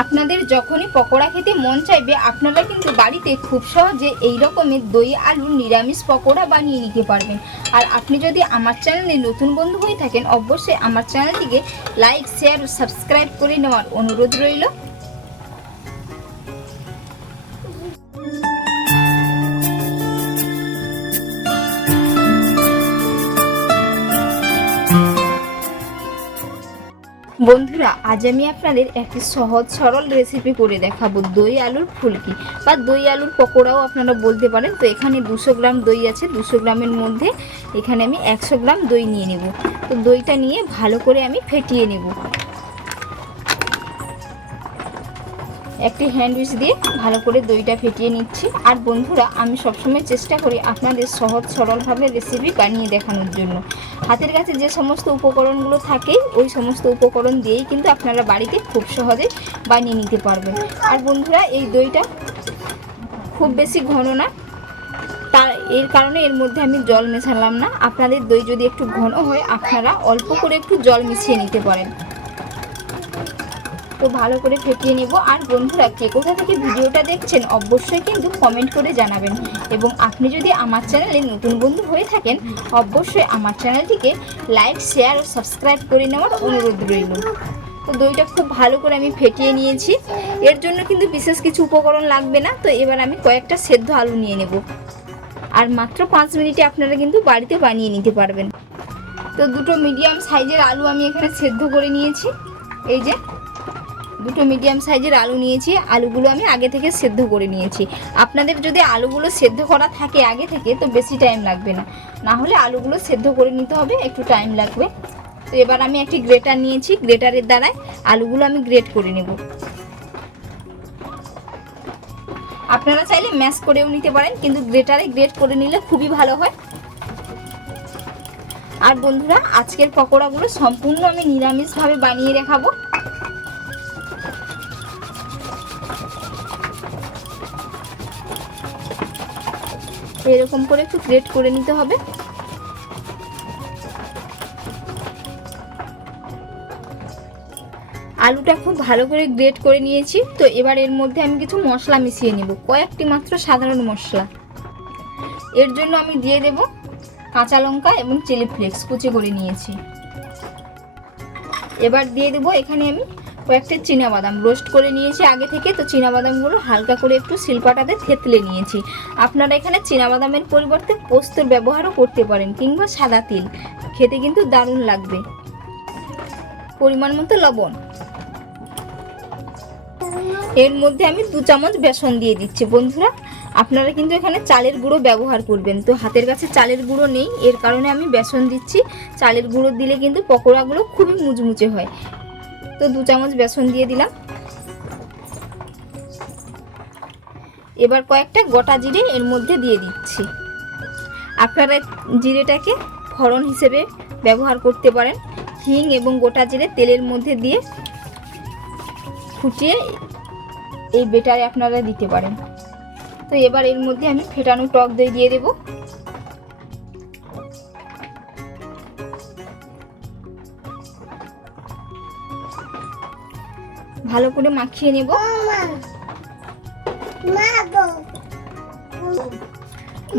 আপনাদের যখনই পকোড়া খেতে মন চাইবে, আপনারা কিন্তু বাড়িতে খুব সহজে এই রকমের দই, আলু, নিরামিষ পকোড়া বানিয়ে নিতে পারবেন। আর আপনি যদি আমার চ্যানেলে নতুন বন্ধু হয়ে থাকেন, অবশ্যই আমার চ্যানেলটিকে লাইক, শেয়ার, সাবস্ক্রাইব করে নেওয়ার অনুরোধ রইল। বন্ধুরা, আজ আমি আপনাদের একটি সহজ সরল রেসিপি করে দেখাবো, দই আলুর ফুলকি। বা দই আলুর পকোড়াও আপনারা বলতে পারেন। তো এখানে দুশো গ্রাম দই আছে, দুশো গ্রামের মধ্যে এখানে আমি একশো গ্রাম দই নিয়ে নেব। তো দইটা নিয়ে ভালো করে আমি ফেটিয়ে নেব। একটি হ্যান্ডউইচ দিয়ে ভালো করে দইটা ফেটিয়ে নিচ্ছি। আর বন্ধুরা, আমি সবসময় চেষ্টা করি আপনাদের সহজ সরলভাবে রেসিপি বানিয়ে দেখানোর জন্য। হাতের কাছে যে সমস্ত উপকরণগুলো থাকে, ওই সমস্ত উপকরণ দিয়েই কিন্তু আপনারা বাড়িতে খুব সহজে বানিয়ে নিতে পারবেন। আর বন্ধুরা, এই দইটা খুব বেশি ঘন না। তার এর কারণে এর মধ্যে আমি জল মেশালাম না। আপনাদের দই যদি একটু ঘন হয়, আপনারা অল্প করে একটু জল মিশিয়ে নিতে পারেন। তো ভালো করে ফেটিয়ে নেব। আর বন্ধুরা, কে কোথা থেকে ভিডিওটা দেখছেন, অবশ্যই কিন্তু কমেন্ট করে জানাবেন। এবং আপনি যদি আমার চ্যানেলে নতুন বন্ধু হয়ে থাকেন, অবশ্যই আমার চ্যানেলটিকে লাইক শেয়ার ও সাবস্ক্রাইব করে নেওয়ার অনুরোধ রইল। তো দইটা খুব ভালো করে আমি ফেটিয়ে নিয়েছি। এর জন্য কিন্তু বিশেষ কিছু উপকরণ লাগবে না। তো এবার আমি কয়েকটা সেদ্ধ আলু নিয়ে নেব। আর মাত্র পাঁচ মিনিটে আপনারা কিন্তু বাড়িতে বানিয়ে নিতে পারবেন। তো দুটো মিডিয়াম সাইজের আলু আমি এখানে সেদ্ধ করে নিয়েছি। এই যে দুটো মিডিয়াম সাইজের আলু নিয়েছি। আলুগুলো আমি আগে থেকে সেদ্ধ করে নিয়েছি। আপনাদের যদি আলুগুলো সেদ্ধ করা থাকে আগে থেকে, তো বেশি টাইম লাগবে না। না হলে আলুগুলো সেদ্ধ করে নিতে হবে, একটু টাইম লাগবে। তো এবার আমি একটি গ্রেটার নিয়েছি গ্রেটারের দ্বারায় আলুগুলো আমি গ্রেট করে নেব। আপনারা চাইলে ম্যাশ করেও নিতে পারেন, কিন্তু গ্রেটারে গ্রেট করে নিলে খুবই ভালো হয়। আর বন্ধুরা, আজকের পকোড়াগুলো সম্পূর্ণ আমি নিরামিষভাবে বানিয়ে দেখাবো। এরকম করে একটু গ্রেট করে নিতে হবে। আলুটা খুব ভালো করে গ্রেট করে নিয়েছি। তো এবার এর মধ্যে আমি কিছু মশলা মিশিয়ে নেব। কয়েকটি মাত্র সাধারণ মশলা। এর জন্য আমি দিয়ে দেব কাঁচা লঙ্কা এবং চিলি ফ্লেক্স কুচি করে নিয়েছি। এবার দিয়ে দেব এখানে আমি কয়েকটা বাদাম রোস্ট করে নিয়েছি আগে থেকে। তো বাদামগুলো হালকা করে একটু শিলপাটাতে থেতলে নিয়েছি। আপনারা এখানে বাদামের পরিবর্তে পোস্তর ব্যবহারও করতে পারেন কিংবা সাদা তিল। খেতে কিন্তু দারুণ লাগবে। পরিমাণ মতো লবণ। এর মধ্যে আমি দু চামচ বেসন দিয়ে দিচ্ছি বন্ধুরা। আপনারা কিন্তু এখানে চালের গুঁড়ো ব্যবহার করবেন। তো হাতের কাছে চালের গুঁড়ো নেই। এর কারণে আমি বেসন দিচ্ছি। চালের গুঁড়ো দিলে কিন্তু পকোড়াগুলো খুবই মুচমুচে হয়। তো দু চামচ বেসন দিয়ে দিলাম। এবার কয়েকটা গোটা জিরে এর মধ্যে দিয়ে দিচ্ছি। আপনারা জিরেটাকে ফড়ন হিসেবে ব্যবহার করতে পারেন। হিং এবং গোটা জিরে তেলের মধ্যে দিয়ে ফুটিয়ে এই বেটারে আপনারা দিতে পারেন। তো এবার এর মধ্যে আমি ফেটানো টক দই দিয়ে দেবো। ভালো করে মাখিয়ে নেব।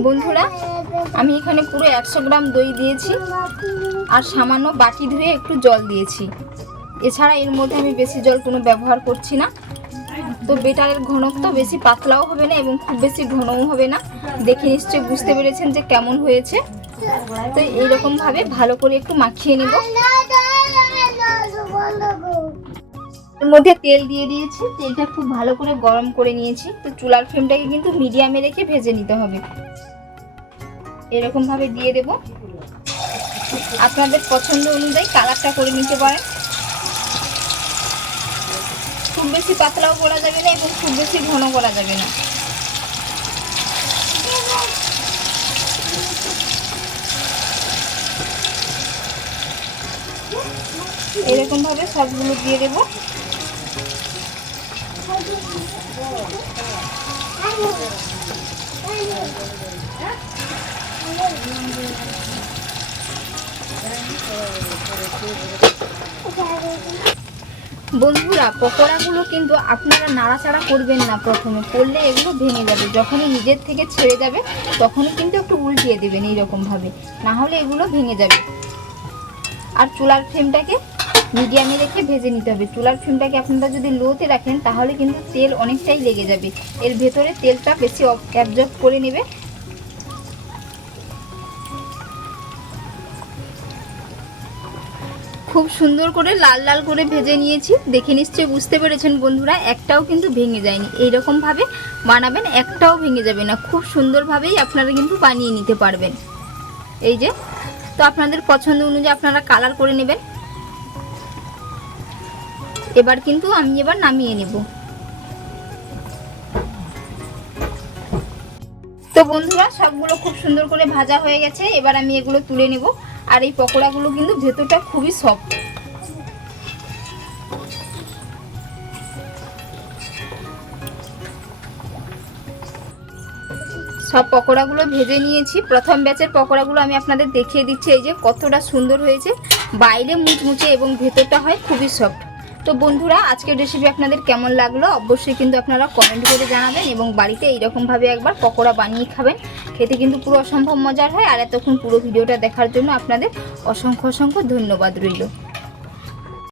বন্ধুরা, আমি এখানে পুরো একশো গ্রাম দই দিয়েছি আর সামান্য বাটি ধুয়ে একটু জল দিয়েছি। এছাড়া এর মধ্যে আমি বেশি জল কোনো ব্যবহার করছি না। তো বেটারের ঘনত্ব বেশি পাতলাও হবে না এবং খুব বেশি ঘনও হবে না। দেখে নিশ্চয়ই বুঝতে পেরেছেন যে কেমন হয়েছে। তো এইরকমভাবে ভালো করে একটু মাখিয়ে নেব। এর মধ্যে তেল দিয়ে দিয়েছি। তেলটা খুব ভালো করে গরম করে নিয়েছি। তো চুলার ফ্লেমটাকে কিন্তু মিডিয়ামে রেখে ভেজে নিতে হবে। এরকম ভাবে দিয়ে দেব। আপনাদের পছন্দ অনুযায়ী কালারটা করে নিতে পারেন। খুব বেশি পাতলাও করা যাবে না এবং খুব বেশি ঘন করা যাবে না। এরকম ভাবে সবগুলো দিয়ে দেবো। বন্ধুরা, পকোড়াগুলো কিন্তু আপনারা নাড়াচাড়া করবেন না প্রথমে। করলে এগুলো ভেঙে যাবে। যখনই নিজের থেকে ছেড়ে যাবে, তখনই কিন্তু একটু উল্টিয়ে দেবেন এইরকমভাবে। না হলে এগুলো ভেঙে যাবে। আর চুলার ফ্লেমটাকে মিডিয়ামে রেখে ভেজে নিতে হবে। চুলার ফ্লেমটাকে আপনারা যদি লোতে রাখেন, তাহলে কিন্তু তেল অনেকটাই লেগে যাবে। এর ভেতরে তেলটা বেশি অ্যাবজর্ব করে নেবে। খুব সুন্দর করে লাল লাল করে ভেজে নিয়েছি। দেখে নিশ্চয়ই বুঝতে পেরেছেন বন্ধুরা, একটাও কিন্তু ভেঙে যায়নি। এইরকমভাবে বানাবেন, একটাও ভেঙে যাবে না। খুব সুন্দরভাবেই আপনারা কিন্তু বানিয়ে নিতে পারবেন। এই যে, তো আপনাদের পছন্দ অনুযায়ী আপনারা কালার করে নেবেন। এবার কিন্তু আমি এবার নামিয়ে নেব। তো বন্ধুরা সবগুলো খুব সুন্দর করে ভাজা হয়ে গেছে। এবার আমি এগুলো তুলে নেব। আর এই পকোড়াগুলো কিন্তু ভেতরটা খুবই সফট সব পকোড়াগুলো ভেজে নিয়েছি। প্রথম ব্যাচের পকোড়াগুলো আমি আপনাদের দেখিয়ে দিচ্ছি। এই যে কতটা সুন্দর হয়েছে। বাইরে মুচমুচে এবং ভেতরটা হয় খুবই সফট তো বন্ধুরা, আজকের রেসিপি আপনাদের কেমন লাগল অবশ্যই কিন্তু আপনারা কমেন্ট করে জানাবেন এবং বাড়িতে এইরকমভাবে একবার পকোড়া বানিয়ে খাবেন। খেতে কিন্তু পুরো অসম্ভব মজার হয় আর এতক্ষণ পুরো ভিডিওটা দেখার জন্য আপনাদের অসংখ্য অসংখ্য ধন্যবাদ রইল।